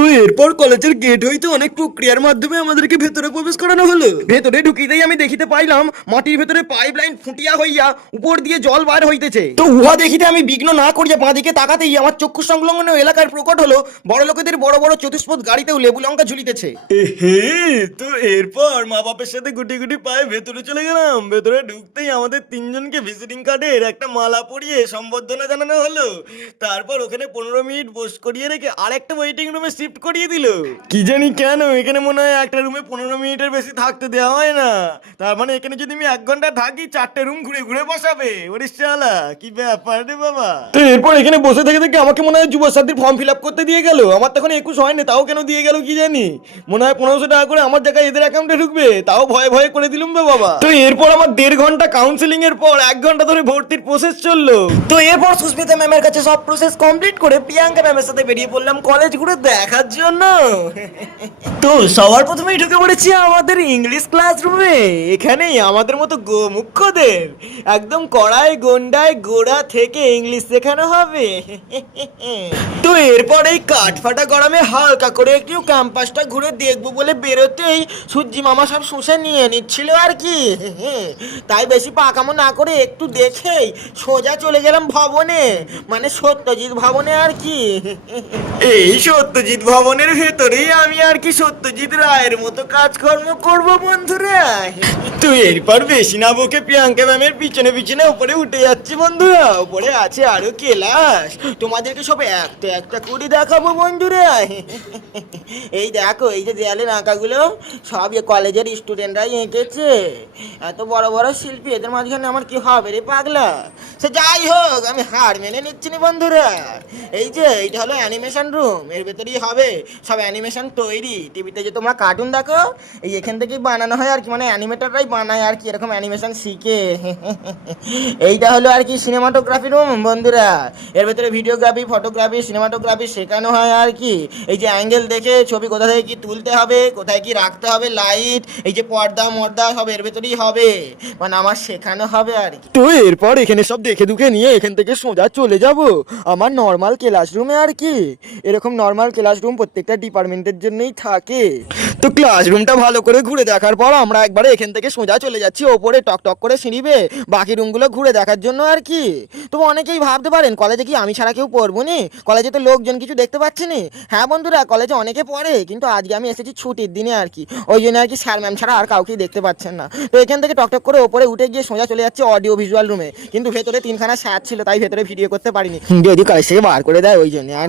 তো এরপর কলেজের গেট হইতে অনেক প্রক্রিয়ার মাধ্যমে আমাদেরকে ভেতরে প্রবেশ করানো হলো। ভেতরে ঢুকিতেই আমি দেখিতে পাইলাম মাটির ভেতরে পাইপ লাইন ফুটিয়া হইয়া উপর দিয়ে জল বার হইতেছে। তো উহা দেখিতে আমি বিঘ্ন না করিয়া বাঁদিকে তাকাতেই আমার চক্ষু সংলগ্ন এলাকার প্রকট হলো বড় লোকেদের বড় বড় চতুষ্পদ গাড়িতেও লেবু লঙ্কা ঝুলিতেছে। তো এরপর মা বাপের সাথে গুটি গুটি পায়ে ভেতরে চলে গেলাম। ভেতরে ঢুকতেই আমাদের তিনজনকে ভিজিটিং কার্ডের একটা মালা পরিয়ে সম্বর্ধনা জানানো হলো। তারপর ওখানে 15 মিনিট বস করিয়ে রেখে আরেকটা ওয়েটিং রুমে শিফট করিয়ে দিল। কি জানি কেন এখানে মনে হয় একটা রুমে 15 মিনিটের বেশি থাকতে দেওয়া হয় না। তার মানে এখানে যদি আমি 1 ঘন্টা থাকি 4টে রুম ঘুরে ঘুরে বসাবে। ওরে শালা কি ব্যাপার রে বাবা। তো এরপর এখানে বসে থেকে থেকে আমাকে মনে হয় যুব সাথীর ফর্ম ফিল আপ করতে দিয়ে গেল। আমার তখন 21 হয়নি, তাও কেন দিয়ে গেল কি জানি। মনে হয় 1500 টাকা করে আমার জায়গায় এদের অ্যাকাউন্টে ঢুকবে, তাও ভয়ে ভয়ে করে দিলুম বে বাবা। তো এরপর আমার 1.5 ঘন্টা কাউন্সিলিং এর পর 1 ঘন্টা ধরে ভর্তির প্রসেস চললো। তো এরপর সুস্মিতা ম্যামের কাছে সব প্রসেস কমপ্লিট করে প্রিয়াঙ্কা ম্যামের সাথে বেরিয়ে পড়লাম কলেজ ঘুরে দেখার জন্য। তো সবার প্রথমেই ঢুকে পড়েছি আমাদের ইংলিশ ক্লাসরুমে। এখানেই আমাদের মতো মুখ্যদের একদম কড়াই গন্ডায় গোড়া থেকে ইংলিশ শেখানো হবে। তো এরপর এই কাঠফাটা গরমে হালকা করে একটু ক্যাম্পাসটা ঘুরে দেখবো বলে বেরোতেই সূর্যি মামা সব শুষে নিয়ে নিচ্ছিল আর কি। তাই বেশি পাকামো না করে একটু দেখেই সোজা চলে গেলাম ভবনে, মানে সত্যজিৎ ভবনে আর কি। এই সত্যজিৎ ভবনের ভেতরেই আমি আর কি সত্যজিৎ রায়ের মতো কাজকর্ম করব বন্ধুরা। তো এরপর বেশি না বকে প্রিয়াঙ্কা ম্যামের পিছনে পিছনে উপরে উঠে যাচ্ছি বন্ধুরা। উপরে আছে আরো ক্লাস, তোমাদেরকে সব একটা একটা করে দেখাবো বন্ধুরা। এই দেখো এই যে দেয়ালের আঁকাগুলো সব কলেজের স্টুডেন্টরাই এঁকেছে। এত বড় বড় শিল্পী, এদের মাঝখানে আমার কি হবে রে পাগলা। সে যাই হোক আমি হার মেনে নিচ্ছি না বন্ধুরা। এই যে এইটা হলো অ্যানিমেশন রুম, এর ভেতরেই হবে সব অ্যানিমেশন তৈরি। টিভিতে যে তোমরা কার্টুন দেখো এই এখান থেকেই বানানো হয় আর কি, মানে অ্যানিমেটররাই বানায় আর কি, এরকম অ্যানিমেশন শিখে। এইটা হলো আর কি সিনেমাটোগ্রাফি রুম বন্ধুরা। এর ভেতরে ভিডিওগ্রাফি, ফটোগ্রাফি, সিনেমাটোগ্রাফি শেখানো হয় আর কি। এই যে অ্যাঙ্গেল দেখে ছবি কোথা থেকে কি তুলতে হবে, কোথায় কি রাখতে হবে, লাইট, এই যে পর্দা মর্দা সব এর ভেতরেই হবে, মানে আমার শেখানো হবে আর কি। তো এরপর এখানে সব দেখে দুখে নিয়ে এখান থেকে সোজা চলে যাব আমার নর্মাল ক্লাসরুমে আর কি। এরকম নর্মাল ক্লাসরুম প্রত্যেকটা ডিপার্টমেন্টের জন্যই থাকে। তো ক্লাসরুমটা ভালো করে ঘুরে দেখার পর আমরা একবারে এখান থেকে সোজা চলে যাচ্ছি ওপরে টক টক করে সিঁড়িবে বাকি রুমগুলো ঘুরে দেখার জন্য আর কি। তো অনেকেই ভাবতে পারেন কলেজে কি আমি ছাড়া কেউ পড়বো নি, কলেজে তো লোকজন কিছু দেখতে পাচ্ছি নি। হ্যাঁ বন্ধুরা, কলেজে অনেকে পড়ে, কিন্তু আজকে আমি এসেছি ছুটির দিনে আর কি, ওই জন্য আর কি স্যার ম্যাম ছাড়া আর কাউকেই দেখতে পাচ্ছেন না। তো এখান থেকে টকটক করে ওপরে উঠে গিয়ে সোজা চলে যাচ্ছে অডিও ভিজুয়াল রুমে, কিন্তু ভেতরে 3খানা স্যার ছিল তাই ভেতরে ভিডিও করতে পারিনি, যদি কলেজ থেকে বার করে দেয় ওই জন্য। আর